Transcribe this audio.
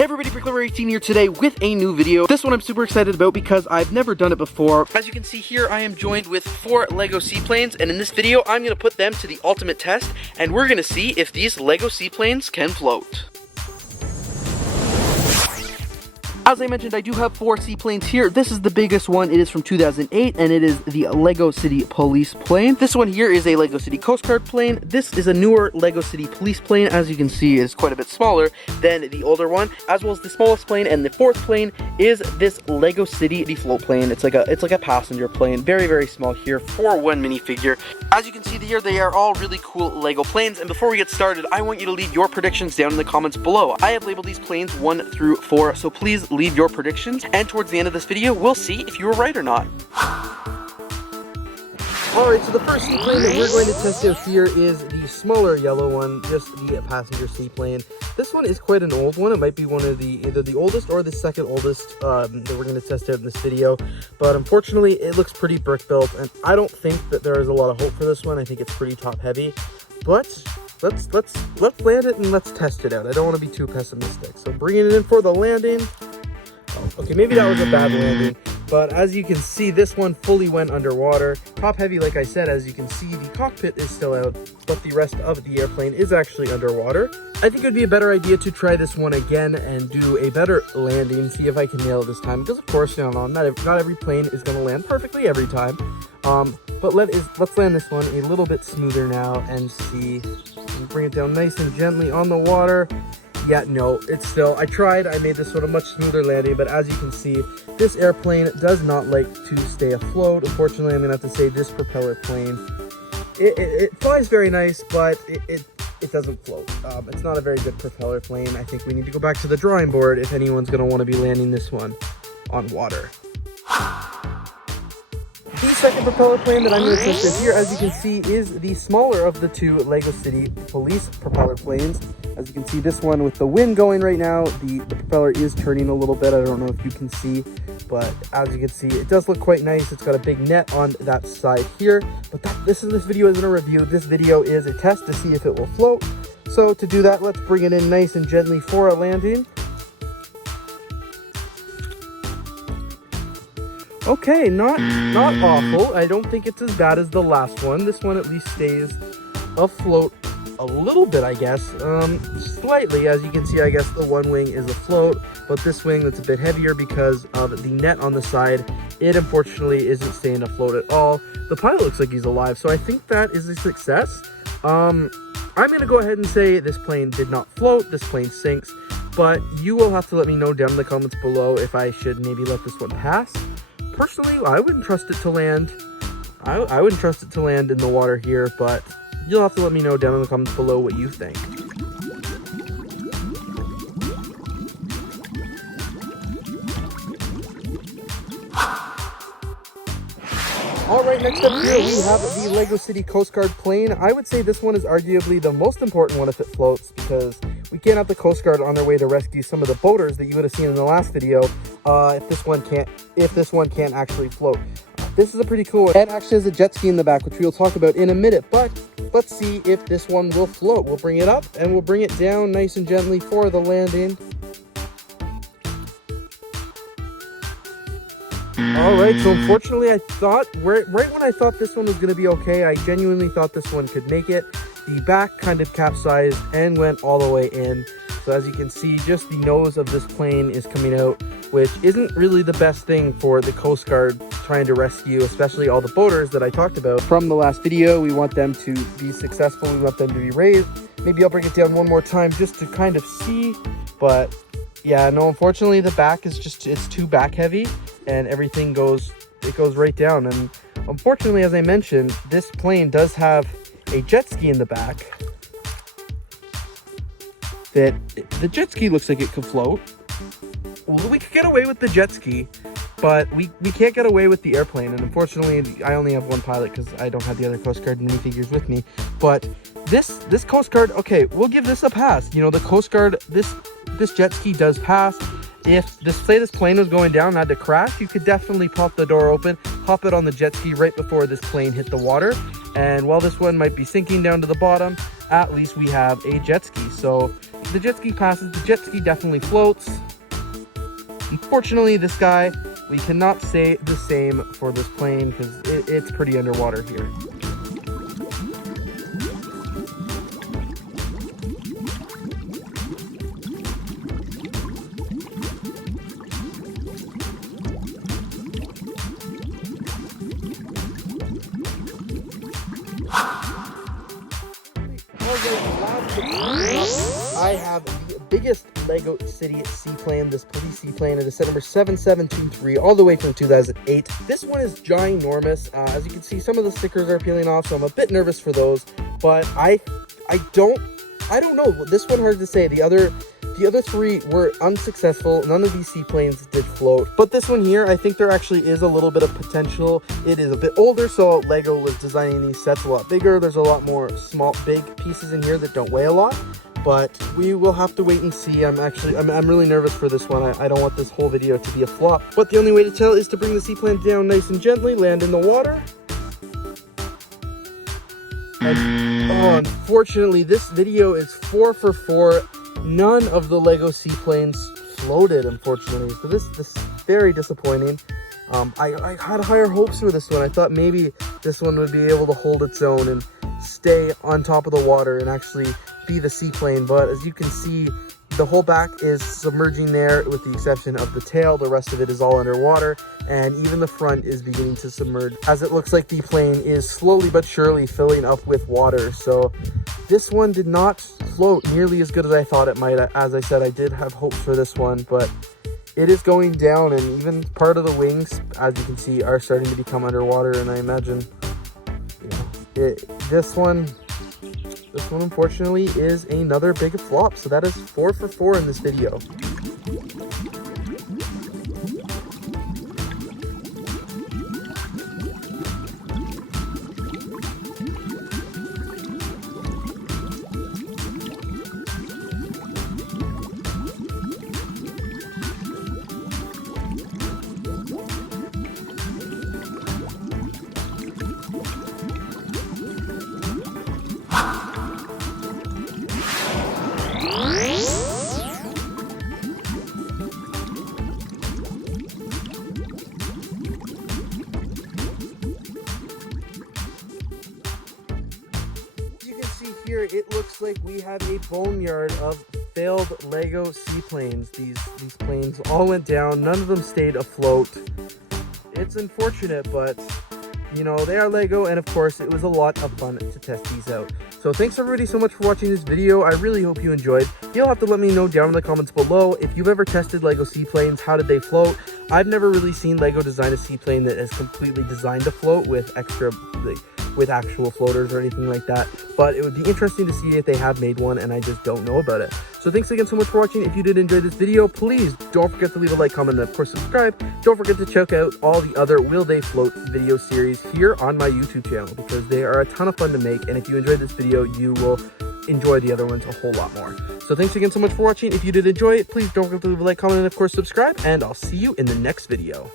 Hey everybody, BrickLoot18 here today with a new video. This one I'm super excited about because I've never done it before. As you can see here, I am joined with 4 Lego Seaplanes, and in this video, I'm going to put them to the ultimate test, and we're going to see if these Lego Seaplanes can float. As I mentioned, I do have 4 seaplanes here. This is the biggest one. It is from 2008, and it is the Lego City Police plane. This one here is a Lego City Coast Guard plane. This is a newer Lego City Police plane. As you can see, it is quite a bit smaller than the older one, as well as the smallest plane. And the 4th plane is this Lego City float plane. It's like a passenger plane. Very, very small here for one minifigure. As you can see here, they are all really cool Lego planes. And before we get started, I want you to leave your predictions down in the comments below. I have labeled these planes 1 through 4, so please leave your predictions, and towards the end of this video, we'll see if you were right or not. Alright, so the first seaplane that we're going to test out here is the smaller yellow one, just the passenger seaplane. This one is quite an old one. It might be one of either the oldest or the second oldest that we're going to test out in this video, but unfortunately it looks pretty brick built, and I don't think that there is a lot of hope for this one. I think it's pretty top heavy, but let's land it and let's test it out. I don't want to be too pessimistic, so bringing it in for the landing. Okay, maybe that was a bad landing, but as you can see, this one fully went underwater. Top heavy, like I said. As you can see, the cockpit is still out, but the rest of the airplane is actually underwater. I think it would be a better idea to try this one again and do a better landing, see if I can nail it this time, because of course, not every plane is going to land perfectly every time. But let's land this one a little bit smoother now and see. Bring it down nice and gently on the water. Yeah, no, it's still, I made this one a much smoother landing, but as you can see, this airplane does not like to stay afloat. Unfortunately, I'm going to have to say this propeller plane, it flies very nice, but it doesn't float. It's not a very good propeller plane. I think we need to go back to the drawing board if anyone's going to want to be landing this one on water. The second propeller plane that I'm going to test out here, as you can see, is the smaller of the 2 Lego City Police propeller planes. As you can see, this one with the wind going right now, the propeller is turning a little bit. I don't know if you can see, but as you can see, it does look quite nice. It's got a big net on that side here, but this video isn't a review. This video is a test to see if it will float. So to do that, let's bring it in nice and gently for a landing. Okay, not awful. I don't think it's as bad as the last one. This one at least stays afloat a little bit, I guess. Slightly, as you can see, I guess the one wing is afloat, but this wing that's a bit heavier because of the net on the side, it unfortunately isn't staying afloat at all. The pilot looks like he's alive, so I think that is a success. I'm going to go ahead and say this plane did not float. This plane sinks, but you will have to let me know down in the comments below if I should maybe let this one pass. Personally, I wouldn't trust it to land. I wouldn't trust it to land in the water here, but you'll have to let me know down in the comments below what you think. Alright, next up here we have the Lego City Coast Guard plane. I would say this one is arguably the most important one if it floats, because we can't have the Coast Guard on their way to rescue some of the boaters that you would have seen in the last video if this one can't actually float. This is a pretty cool one. It actually has a jet ski in the back, which we'll talk about in a minute, but let's see if this one will float. We'll bring it up and we'll bring it down nice and gently for the landing. Alright, so unfortunately I thought, right when I thought this one was going to be okay, I genuinely thought this one could make it. The back kind of capsized and went all the way in. So as you can see, just the nose of this plane is coming out, which isn't really the best thing for the Coast Guard trying to rescue, especially all the boaters that I talked about from the last video. We want them to be successful. We want them to be raised. Maybe I'll bring it down one more time just to kind of see, but yeah, no, unfortunately the back is it's too back heavy and everything goes right down. And unfortunately, as I mentioned, this plane does have a jet ski in the back. The jet ski looks like it could float. Well, we could get away with the jet ski, but we can't get away with the airplane. And unfortunately, I only have one pilot because I don't have the other Coast Guard minifigures with me. But this Coast Guard, okay, we'll give this a pass. You know, the Coast Guard, this jet ski does pass. If this plane was going down and had to crash, you could definitely pop the door open, hop it on the jet ski right before this plane hit the water. And while this one might be sinking down to the bottom, at least we have a jet ski. So the jet ski passes. The jet ski definitely floats. Unfortunately, this guy, we cannot say the same for this plane because it's pretty underwater here. I have the biggest Lego City Seaplane, this police seaplane. It is set number 7723, all the way from 2008. This one is ginormous. As you can see, some of the stickers are peeling off, so I'm a bit nervous for those. But I don't know. This one hard to say. The other three were unsuccessful. None of these seaplanes did float. But this one here, I think there actually is a little bit of potential. It is a bit older, so Lego was designing these sets a lot bigger. There's a lot more big pieces in here that don't weigh a lot. But we will have to wait and see. I'm really nervous for this one. I don't want this whole video to be a flop. But the only way to tell is to bring the seaplane down nice and gently, land in the water. And, oh, unfortunately, this video is 4 for 4. None of the Lego seaplanes floated, unfortunately. So this is very disappointing. I had higher hopes for this one. I thought maybe this one would be able to hold its own and stay on top of the water and actually be the seaplane. But as you can see, the whole back is submerging there with the exception of the tail. The rest of it is all underwater, and even the front is beginning to submerge as it looks like the plane is slowly but surely filling up with water. So this one did not float nearly as good as I thought it might. As I said, I did have hopes for this one, but it is going down, and even part of the wings, as you can see, are starting to become underwater. And I imagine, this one unfortunately is another big flop. So that is 4 for 4 in this video. Here it looks like we have a boneyard of failed Lego seaplanes. These planes all went down. None of them stayed afloat. It's unfortunate, but they are Lego, and of course it was a lot of fun to test these out. So thanks everybody so much for watching this video. I really hope you enjoyed. You'll have to let me know down in the comments below if you've ever tested Lego seaplanes. How did they float? I've never really seen Lego design a seaplane that is completely designed to float with actual floaters or anything like that, but it would be interesting to see if they have made one, and I just don't know about it. So thanks again so much for watching. If you did enjoy this video, please don't forget to leave a like, comment, and of course subscribe. Don't forget to check out all the other Will They Float video series here on my YouTube channel, because they are a ton of fun to make, and if you enjoyed this video, you will enjoy the other ones a whole lot more. So thanks again so much for watching. If you did enjoy it, please don't forget to leave a like, comment, and of course subscribe, and I'll see you in the next video.